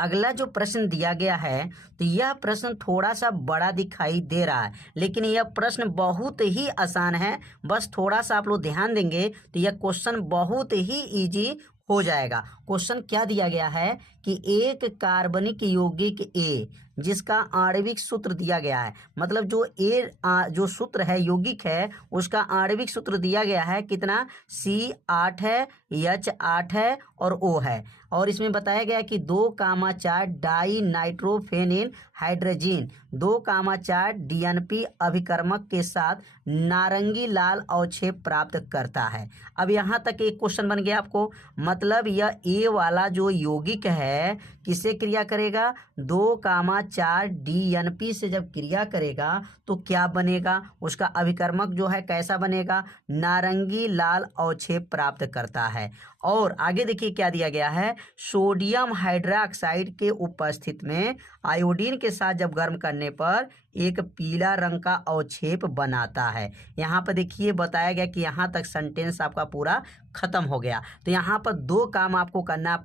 अगला जो प्रश्न दिया गया है तो यह प्रश्न थोड़ा सा बड़ा दिखाई दे रहा है, लेकिन यह प्रश्न बहुत ही आसान है। बस थोड़ा सा आप लोग ध्यान देंगे तो यह क्वेश्चन बहुत ही इजी हो जाएगा। क्वेश्चन क्या दिया गया है कि एक कार्बनिक यौगिक ए जिसका आणविक सूत्र दिया गया है, मतलब जो जो सूत्र है यौगिक है उसका आणविक सूत्र दिया गया है कितना, C8 है, H8 है और O है। और इसमें बताया गया कि 2,4 डाई नाइट्रोफेनिल हाइड्रोजीन 2,4 DNP अभिकर्मक के साथ नारंगी लाल अवक्षेप प्राप्त करता है। अब यहाँ तक एक क्वेश्चन बन गया आपको, मतलब यह ए वाला जो यौगिक है किससे क्रिया करेगा, 2,4 DNP से जब क्रिया करेगा तो क्या बनेगा, उसका अभिकर्मक जो है कैसा बनेगा, नारंगी लाल अवक्षेप प्राप्त करता है। और आगे देखिए क्या दिया गया है, सोडियम हाइड्रोक्साइड के उपस्थित में आयोडीन के साथ जब गर्म करने पर एक पीला रंग का अवक्षेप बनाता है। यहाँ पर देखिए बताया गया कि यहाँ तक सेंटेंस आपका पूरा खत्म हो गया। तो यहाँ पर दो काम आपको करना है।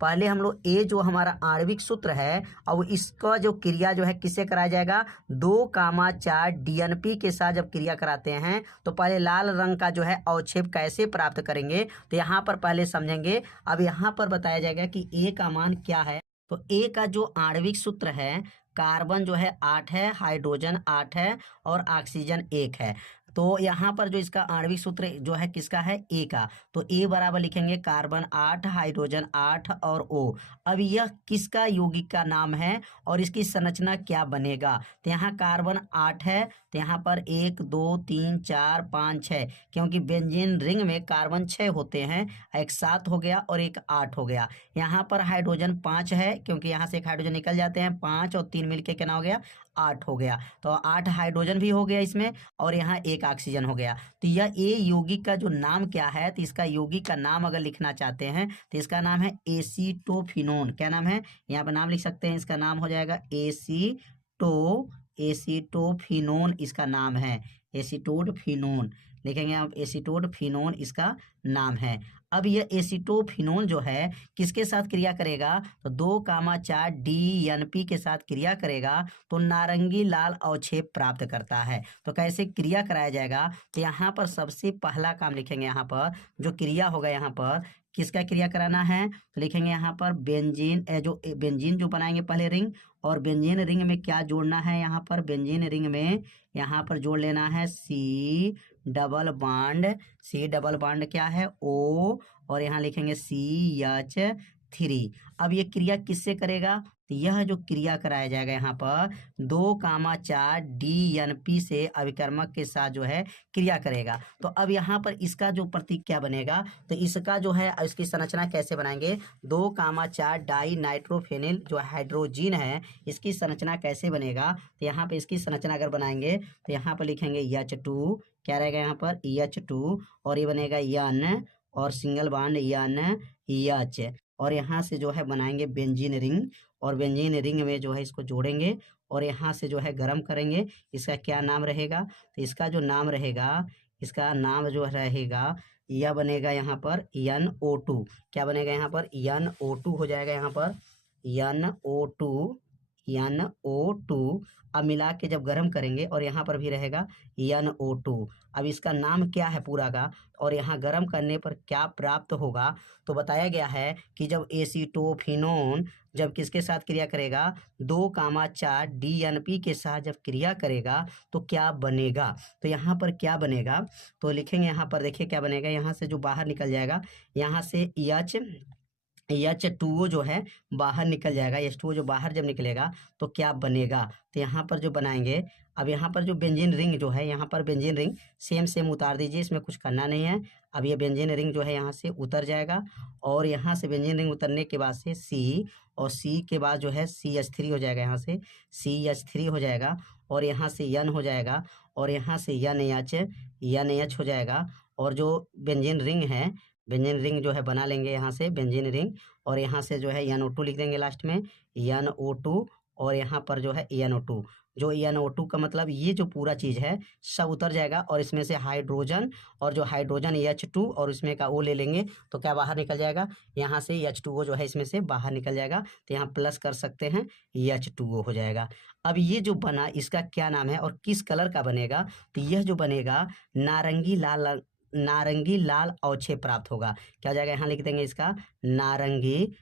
पहले हम लोग ए जो हमारा आणविक सूत्र है और इसका जो क्रिया जो है किससे कराया जाएगा, 2,4 DNP के साथ जब क्रिया कराते हैं तो पहले लाल रंग का जो है अवक्षेप कैसे प्राप्त करेंगे तो यहाँ पर पहले समझेंगे। अब यहाँ पर बताया जाएगा कि ए का मान क्या है। तो ए का जो आणविक सूत्र है, कार्बन जो है 8 है, हाइड्रोजन 8 है और ऑक्सीजन 1 है। तो यहाँ पर जो इसका आणविक सूत्र जो है किसका है, ए का, तो ए बराबर लिखेंगे कार्बन 8, हाइड्रोजन 8 और ओ। अब यह किसका यौगिक का नाम है और इसकी संरचना क्या बनेगा, तो यहाँ कार्बन 8 है तो यहाँ पर 1 2 3 4 5 6, क्योंकि बेंजीन रिंग में कार्बन 6 होते हैं, एक 7 हो गया और एक 8 हो गया। यहाँ पर हाइड्रोजन 5 है क्योंकि यहाँ से एक हाइड्रोजन निकल जाते हैं, 5 और 3 मिलके कितना हो गया, 8 हो गया। तो 8 हाइड्रोजन भी हो गया इसमें और यहाँ एक ऑक्सीजन हो गया। तो यह ए यौगिक का जो नाम क्या है, तो इसका यौगिक का नाम अगर लिखना चाहते हैं तो इसका नाम है एसीटोफिनोन। क्या नाम है, यहाँ पर नाम लिख सकते हैं, इसका नाम हो जाएगा एसीटोफिनोन इसका नाम है, एसीटोफिनोन लिखेंगे आप, एसीटोफिनोन इसका नाम है। अब यह एसीटोफिनोन जो है किसके साथ क्रिया करेगा, तो 2,4 DNP के साथ क्रिया करेगा तो नारंगी लाल अवक्षेप प्राप्त करता है। तो कैसे क्रिया कराया जाएगा, तो यहाँ पर सबसे पहला काम लिखेंगे, यहाँ पर जो क्रिया होगा यहाँ पर किसका क्रिया कराना है, तो लिखेंगे यहाँ पर बेंजीन जो बनाएंगे पहले रिंग, और बेंजीन रिंग में क्या जोड़ना है, यहाँ पर बेंजीन रिंग में यहाँ पर जोड़ लेना है सी डबल बॉन्ड क्या है, O, और यहाँ लिखेंगे CH3। अब ये क्रिया किससे करेगा, तो यह जो क्रिया कराया जाएगा यहाँ पर 2,4 DNP से अभिकर्मक के साथ जो है क्रिया करेगा। तो अब यहाँ पर इसका जो प्रतीक क्या बनेगा, तो इसका जो है इसकी संरचना कैसे बनाएंगे, 2,4 डाई नाइट्रोफेनिल जो हाइड्रोजीन है इसकी संरचना कैसे बनेगा, तो यहाँ पे इसकी संरचना अगर बनाएंगे तो यहाँ पर लिखेंगे H2, क्या रहेगा यहाँ पर H2, और ये बनेगा N और सिंगल बॉन्ड NH, और यहाँ से जो है बनाएंगे बेंजीन रिंग, और बेंजीन रिंग में जो है इसको जोड़ेंगे और यहाँ से जो है गर्म करेंगे। इसका क्या नाम रहेगा, तो इसका जो नाम रहेगा, इसका नाम जो रहेगा यह बनेगा यहाँ पर NO2। क्या बनेगा यहाँ पर, NO2 हो जाएगा यहाँ पर NO2। अब मिला के जब गर्म करेंगे और यहाँ पर भी रहेगा NO2। अब इसका नाम क्या है पूरा का, और यहाँ गर्म करने पर क्या प्राप्त होगा, तो बताया गया है कि जब एसीटोफिनोन जब किसके साथ क्रिया करेगा, 2,4 DNP के साथ जब क्रिया करेगा तो क्या बनेगा, तो यहाँ पर क्या बनेगा, तो लिखेंगे यहाँ पर, देखिए क्या बनेगा, यहाँ से जो बाहर निकल जाएगा, यहाँ से H2O जो है बाहर निकल जाएगा। H2O जो बाहर जब निकलेगा तो क्या बनेगा, तो यहाँ पर जो बनाएंगे, अब यहाँ पर जो बेंजीन रिंग जो है, यहाँ पर बेंजीन रिंग सेम उतार दीजिए, इसमें कुछ करना नहीं है। अब ये बेंजीन रिंग जो है यहाँ से उतर जाएगा, और यहाँ से बेंजीन रिंग उतरने के बाद से C, और C के बाद जो है CH3 हो जाएगा, यहाँ से CH3 हो जाएगा, और यहाँ से N हो जाएगा, और यहाँ से NH हो जाएगा। और जो बेंजीन रिंग जो है बना लेंगे यहाँ से बेंजीन रिंग, और यहाँ से जो है NO2 लिख देंगे लास्ट में, NO2, और यहाँ पर जो है NO2, जो NO2 का मतलब ये जो पूरा चीज़ है सब उतर जाएगा और इसमें से हाइड्रोजन और जो हाइड्रोजन H2 और इसमें का O ले लेंगे तो क्या बाहर निकल जाएगा, यहाँ से H2O जो है इसमें से बाहर निकल जाएगा, तो यहाँ प्लस कर सकते हैं, H2O हो जाएगा। अब ये जो बना इसका क्या नाम है और किस कलर का बनेगा, तो यह जो बनेगा नारंगी लाल अवक्षेप प्राप्त होगा। क्या हो जाएगा, यहाँ लिख देंगे इसका नारंगी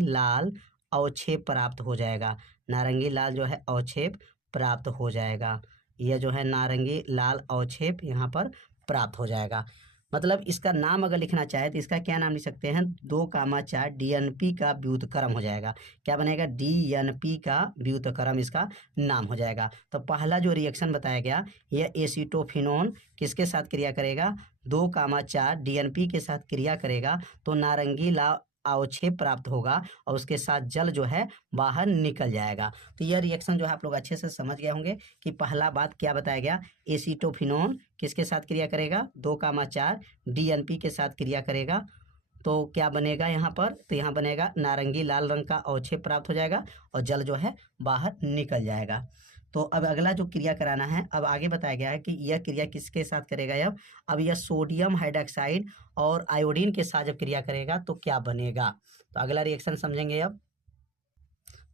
लाल अवक्षेप प्राप्त हो जाएगा। नारंगी लाल जो है अवक्षेप प्राप्त हो जाएगा। यह जो है नारंगी लाल अवक्षेप यहाँ पर प्राप्त हो जाएगा। मतलब इसका नाम अगर लिखना चाहे तो इसका क्या नाम लिख सकते हैं, 2,4 DNP का व्युत्क्रम हो जाएगा। क्या बनेगा, DNP का व्युत्क्रम इसका नाम हो जाएगा। तो पहला जो रिएक्शन बताया गया यह एसीटोफिनोन किसके साथ क्रिया करेगा, 2,4 DNP के साथ क्रिया करेगा तो नारंगी लाल अवक्षेप प्राप्त होगा और उसके साथ जल जो है बाहर निकल जाएगा। तो यह रिएक्शन जो है आप लोग अच्छे से समझ गए होंगे कि पहला बात क्या बताया गया, एसीटोफिनोन किसके साथ क्रिया करेगा, 2,4 DNP के साथ क्रिया करेगा तो क्या बनेगा यहाँ पर, तो यहाँ बनेगा नारंगी लाल रंग का अवक्षेप प्राप्त हो जाएगा और जल जो है बाहर निकल जाएगा। तो अब अगला जो क्रिया कराना है, अब आगे बताया गया है कि यह क्रिया किसके साथ करेगा, अब यह सोडियम हाइड्रोक्साइड और आयोडीन के साथ जब क्रिया करेगा तो क्या बनेगा। तो अगला रिएक्शन समझेंगे अब।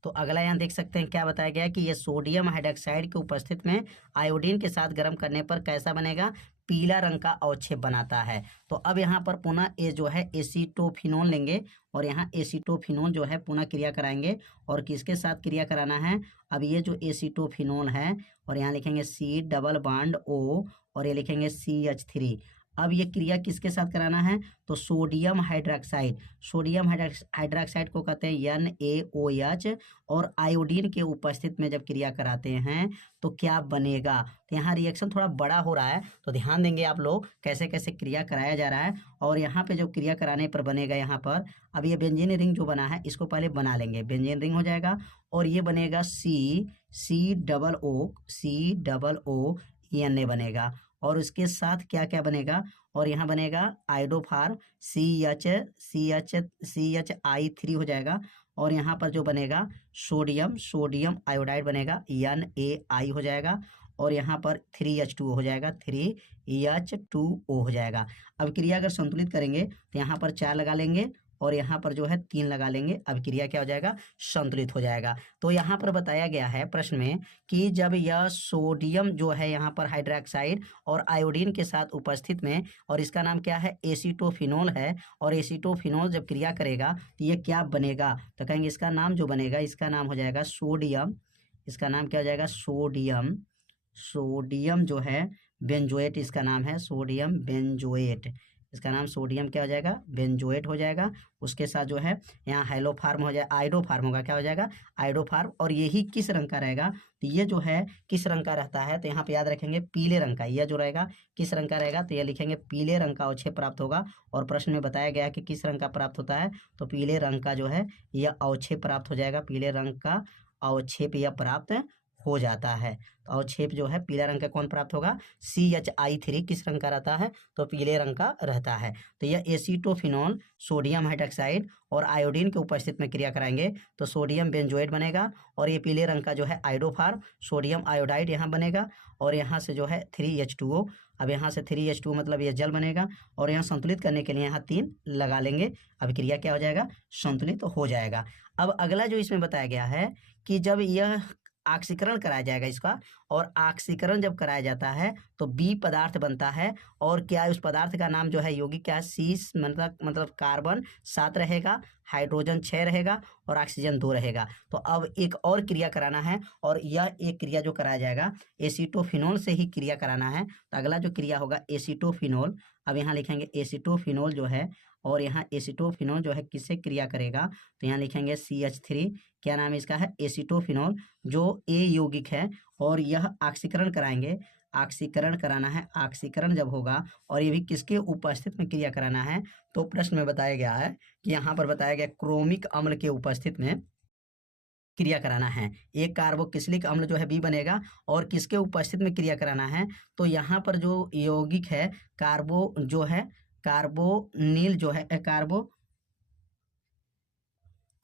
तो अगला यहाँ देख सकते हैं क्या बताया गया है कि यह सोडियम हाइड्रोक्साइड की उपस्थिति में आयोडीन के साथ गर्म करने पर कैसा बनेगा, पीला रंग का अवक्षेप बनाता है। तो अब यहाँ पर पुनः ये जो है एसीटोफिनोल लेंगे और यहाँ एसीटोफिनोल जो है पुनः क्रिया कराएंगे और किसके साथ क्रिया कराना है, अब ये जो एसीटोफिनोल है और यहाँ लिखेंगे C+O और ये लिखेंगे CH3। अब ये क्रिया किसके साथ कराना है, तो सोडियम हाइड्रोक्साइड को कहते हैं NaOH और आयोडीन के उपस्थिति में जब क्रिया कराते हैं तो क्या बनेगा। तो यहाँ रिएक्शन थोड़ा बड़ा हो रहा है तो ध्यान देंगे आप लोग कैसे कैसे क्रिया कराया जा रहा है। और यहाँ पे जो क्रिया कराने पर बनेगा, यहाँ पर अब ये बेंजीन रिंग जो बना है इसको पहले बना लेंगे, बेंजीन रिंग हो जाएगा और ये बनेगा C+O Na बनेगा और उसके साथ क्या क्या बनेगा, और यहाँ बनेगा आइडोफार CHI3 हो जाएगा और यहाँ पर जो बनेगा सोडियम आयोडाइड बनेगा NaI हो जाएगा और यहाँ पर 3H2O हो जाएगा, 3H2O हो जाएगा। अब क्रिया अगर संतुलित करेंगे तो यहाँ पर 4 लगा लेंगे और यहाँ पर जो है 3 लगा लेंगे। अब क्रिया क्या हो जाएगा, संतुलित हो जाएगा। तो यहाँ पर बताया गया है प्रश्न में कि जब यह सोडियम जो है यहाँ पर हाइड्रोक्साइड और आयोडीन के साथ उपस्थित में, और इसका नाम क्या है, एसीटोफिनोल है, और एसीटोफिनोल जब क्रिया करेगा तो ये क्या बनेगा, तो कहेंगे इसका नाम जो बनेगा इसका नाम हो जाएगा सोडियम। इसका नाम क्या हो जाएगा, सोडियम जो है बेंजोएट, इसका नाम है सोडियम बेंजोएट। इसका नाम सोडियम क्या हो जाएगा, बेंजोएट हो जाएगा। उसके साथ जो है यहाँ हाइलोफार्म हो जाए, आइडोफार्म होगा, क्या हो जाएगा, आइडोफार्म। और यही किस रंग का रहेगा, तो ये जो है किस रंग का रहता है, तो यहाँ पे याद रखेंगे पीले रंग का। यह जो रहेगा किस रंग का रहेगा, तो यह लिखेंगे पीले रंग का अवक्षेप प्राप्त होगा। और प्रश्न में बताया गया कि किस रंग का प्राप्त होता है, तो पीले रंग का जो है यह अवक्षेप प्राप्त हो जाएगा, पीले रंग का अवक्षेप यह प्राप्त हो जाता है। तो अवक्षेप जो है पीला रंग का कौन प्राप्त होगा, CHI3 किस रंग का रहता है, तो पीले रंग का रहता है। तो यह एसीटोफिनोल सोडियम हाइड्रोक्साइड और आयोडीन के उपस्थिति में क्रिया कराएंगे तो सोडियम बेंजोएट बनेगा और ये पीले रंग का जो है आइडोफार सोडियम आयोडाइड यहाँ बनेगा और यहाँ से जो है 3H2O। अब यहाँ से 3H2O मतलब ये जल बनेगा और यहाँ संतुलित करने के लिए यहाँ 3 लगा लेंगे। अब क्रिया क्या हो जाएगा, संतुलित हो जाएगा। अब अगला जो इसमें बताया गया है कि जब यह ऑक्सीकरण कराया जाएगा इसका, और ऑक्सीकरण जब कराया जाता है तो बी पदार्थ बनता है। और क्या उस पदार्थ का नाम जो है यौगिक क्या है, C मतलब कार्बन 7 रहेगा, हाइड्रोजन 6 रहेगा और ऑक्सीजन 2 रहेगा। तो अब एक और क्रिया कराना है और यह एक क्रिया जो कराया जाएगा एसीटोफिनोल से ही क्रिया कराना है। तो अगला जो क्रिया होगा एसीटोफिनोल। अब यहाँ लिखेंगे एसीटोफिनोल जो है, और यहाँ एसीटोफिनोल जो है किससे क्रिया करेगा, तो यहाँ लिखेंगे CH3। क्या नाम है इसका है, एसीटोफिनोल, जो ए यौगिक है और यह ऑक्सीकरण कराएंगे, ऑक्सीकरण कराना है। ऑक्सीकरण जब होगा और ये भी किसके उपस्थिति में क्रिया कराना है, तो प्रश्न में बताया गया है कि यहाँ पर बताया गया क्रोमिक अम्ल के उपस्थिति में क्रिया कराना है। एक कार्बोक्सिलिक अम्ल जो है बी बनेगा और किसके उपस्थिति में क्रिया कराना है, तो यहाँ पर जो यौगिक है कार्बोनिल जो है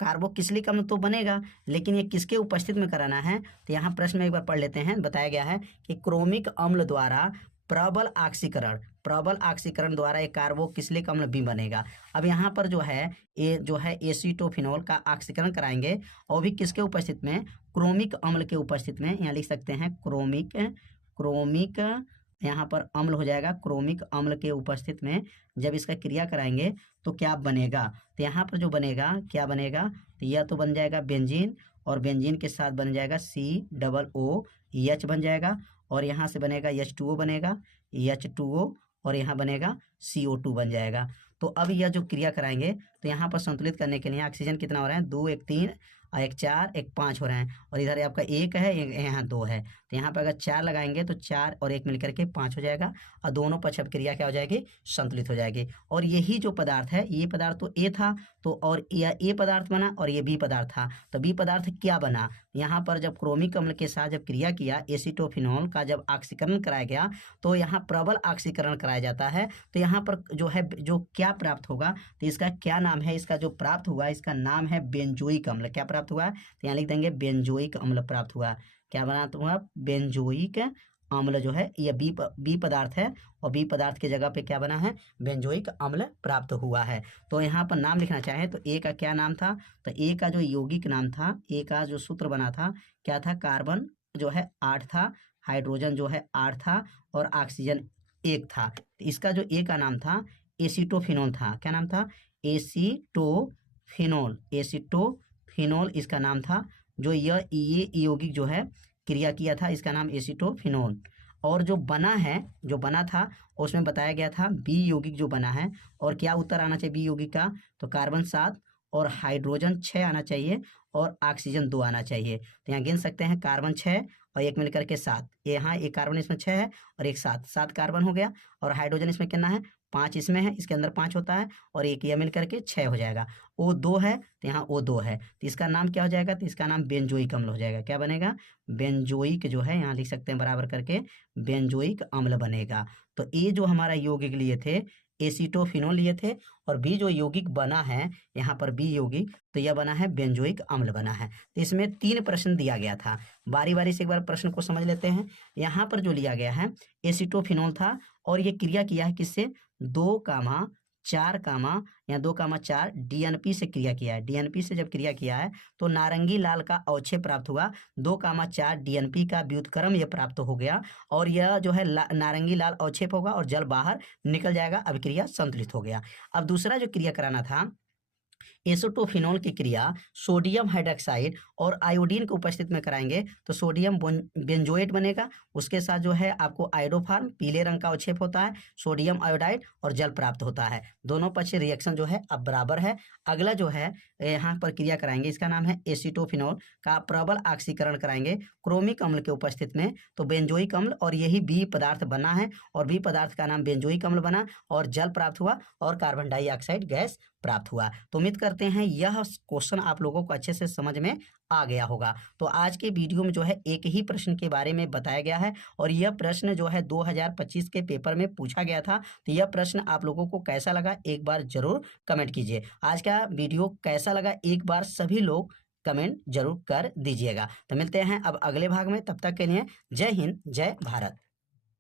कार्बोक्सिलिक अम्ल तो बनेगा, लेकिन ये किसके उपस्थित में कराना है? तो यहाँ प्रश्न में एक बार पढ़ लेते हैं। बताया गया है कि क्रोमिक अम्ल द्वारा प्रबल ऑक्सीकरण द्वारा एक कार्बोक्सिलिक अम्ल भी बनेगा। अब यहाँ पर जो है एसीटोफिनॉल का ऑक्सीकरण कराएंगे, और भी किसके उपस्थित में? क्रोमिक अम्ल के उपस्थित में। यहाँ लिख सकते हैं क्रोमिक यहाँ पर अम्ल हो जाएगा। क्रोमिक अम्ल के उपस्थित में जब इसका क्रिया कराएंगे तो क्या बनेगा? तो यहाँ पर जो बनेगा, क्या बनेगा? तो यह तो बन जाएगा बेंजीन, और बेंजीन के साथ बन जाएगा COOH बन जाएगा, और यहाँ से बनेगा H2O बनेगा, H2O, और यहाँ बनेगा CO2 बन जाएगा। तो अब यह जो क्रिया कराएंगे तो यहाँ पर संतुलित करने के लिए ऑक्सीजन कितना हो रहा है? 2 1 3 और 1 4 1 5 हो रहे हैं, और इधर आपका 1 है, यहाँ 2 है। तो यहाँ पर अगर 4 लगाएंगे तो 4 और 1 मिलकर के 5 हो जाएगा, और दोनों पक्ष क्रिया क्या हो जाएगी? संतुलित हो जाएगी। और यही जो पदार्थ है, ये पदार्थ तो A था, तो और यह A पदार्थ बना, और ये B पदार्थ था। तो B पदार्थ क्या बना? यहाँ पर जब क्रोमिक अम्ल के साथ जब क्रिया किया, एसीटोफिनॉल का जब ऑक्सीकरण कराया गया, तो यहाँ प्रबल ऑक्सीकरण कराया जाता है। तो यहाँ पर जो क्या प्राप्त होगा? तो इसका क्या नाम है? इसका जो प्राप्त हुआ, इसका नाम है बेंजोइक अम्ल। क्या प्राप्त हुआ? तो यहाँ लिख देंगे बेंजोइक अम्ल प्राप्त हुआ। क्या बना हुआ? बेंजोइक अम्ल जो है यह बी पदार्थ है, और बी पदार्थ की जगह पे क्या बना है? बेंजोइक अम्ल प्राप्त हुआ है। तो यहाँ पर नाम लिखना चाहे तो ए का क्या नाम था? तो ए का जो यौगिक नाम था, ए का जो सूत्र बना था, क्या था? कार्बन जो है 8 था, हाइड्रोजन जो है 8 था, और ऑक्सीजन 1 था। तो इसका जो ए का नाम था एसीटोफिनॉल था। क्या नाम था? एसीटोफिनॉल इसका नाम था। जो ये यौगिक जो है क्रिया किया था, इसका नाम एसीटोफिनॉल। और जो बना था उसमें बताया गया था बी यौगिक जो बना है, और क्या उत्तर आना चाहिए बी यौगिक का? तो कार्बन 7 और हाइड्रोजन 6 आना चाहिए, और ऑक्सीजन 2 आना चाहिए। तो यहाँ गिन सकते हैं कार्बन 6 और 1 मिलकर के 7। यहाँ एक कार्बन इसमें 6 है और एक 7 कार्बन हो गया, और हाइड्रोजन इसमें कितना है? 5 इसमें है, इसके अंदर 5 होता है, और एक यह मिलकर के 6 हो जाएगा। O2 है, तो यहाँ O2 है, तो इसका नाम क्या हो जाएगा? तो इसका नाम बेंजोइक अम्ल हो जाएगा। क्या बनेगा? बेंजोइक जो है, यहाँ लिख सकते हैं बराबर करके, बेंजोइक अम्ल बनेगा। तो ये जो हमारा यौगिक लिए थे, एसीटोफिनॉल लिए थे, और बी जो यौगिक बना है यहाँ पर बी यौगिक, तो यह बना है बेंजोइक अम्ल बना है। तो इसमें 3 प्रश्न दिया गया था। बारी बारी से एक बार प्रश्न को समझ लेते हैं। यहाँ पर जो लिया गया है एसीटोफिनॉल था, और ये क्रिया किया है किससे? 2,4 डीएनपी से क्रिया किया है। डीएनपी से जब क्रिया किया है तो नारंगी लाल का अवक्षय प्राप्त हुआ, 2,4 डीएनपी का व्युत्क्रम यह प्राप्त हो गया, और यह जो है नारंगी लाल अवक्षेप होगा और जल बाहर निकल जाएगा। अभिक्रिया संतुलित हो गया। अब दूसरा जो क्रिया कराना था एसीटोफिनॉल की क्रिया सोडियम हाइड्रोक्साइड और आयोडीन के उपस्थित में कराएंगे, तो सोडियम बेंजोएट बनेगा, उसके साथ जो है आपको आयोडोफार्म पीले रंग का अवक्षेप होता है, सोडियम आयोडाइड और जल प्राप्त होता है। दोनों पक्ष रिएक्शन जो है अब बराबर है। अगला जो है यहाँ पर क्रिया कराएंगे, इसका नाम है एसीटोफिनॉल का प्रबल ऑक्सीकरण कराएंगे क्रोमिक अम्ल के उपस्थित में, तो बेंजोइक अम्ल, और यही बी पदार्थ बना है, और बी पदार्थ का नाम बेंजोइक अम्ल बना, और जल प्राप्त हुआ, और कार्बन डाइऑक्साइड गैस प्राप्त हुआ। तो उम्मीद करते हैं यह क्वेश्चन आप लोगों को अच्छे से समझ में आ गया होगा। तो आज के वीडियो में जो है एक ही प्रश्न के बारे में बताया गया है, और यह प्रश्न जो है 2025 के पेपर में पूछा गया था। तो यह प्रश्न आप लोगों को कैसा लगा एक बार जरूर कमेंट कीजिए। आज का वीडियो कैसा लगा एक बार सभी लोग कमेंट जरूर कर दीजिएगा। तो मिलते हैं अब अगले भाग में, तब तक के लिए जय हिंद, जय भारत।